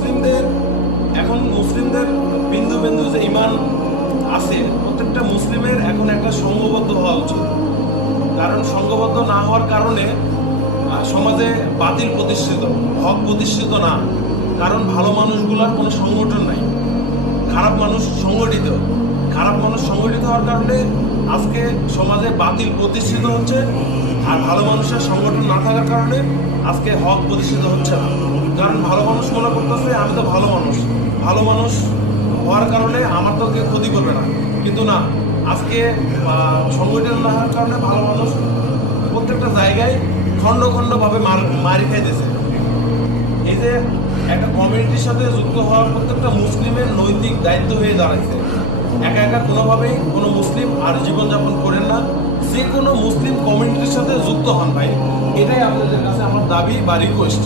মুসলিমদের বিন্দু বিন্দু যে ইমান আছে, প্রত্যেকটা মুসলিমের এখন একটা সংঘবদ্ধ হওয়া উচিত। কারণ সংঘবদ্ধ না হওয়ার কারণে সমাজে বাতিল প্রতিষ্ঠিত, হক প্রতিষ্ঠিত না। কারণ ভালো মানুষগুলোর কোনো সংগঠন নাই, খারাপ মানুষ সংগঠিত হওয়ার কারণে আজকে সমাজে বাতিল প্রতিষ্ঠিত হচ্ছে। আর ভালো মানুষের সংগঠন না থাকার কারণে আজকে হক প্রতিষ্ঠিত হচ্ছে না। কারণ ভালো মানুষ মনে করতেছে আমি তো ভালো মানুষ হওয়ার কারণে আমার তো কেউ ক্ষতি করবে না, কিন্তু না, আজকে সংগঠন না হওয়ার কারণে ভালো মানুষ প্রত্যেকটা জায়গায় খণ্ড খণ্ডভাবে মারি খাইতেছে। এই যে একটা কমিউনিটির সাথে যুক্ত হওয়ার প্রত্যেকটা মুসলিমের নৈতিক দায়িত্ব হয়ে দাঁড়াইছে। একা একা কোনোভাবেই কোনো মুসলিম আর জীবনযাপন করেন না, যে কোনো মুসলিম কমিউনিটির সাথে যুক্ত হন ভাই। এটাই আপনাদের কাছে আমার দাবি বা রিকোয়েস্ট।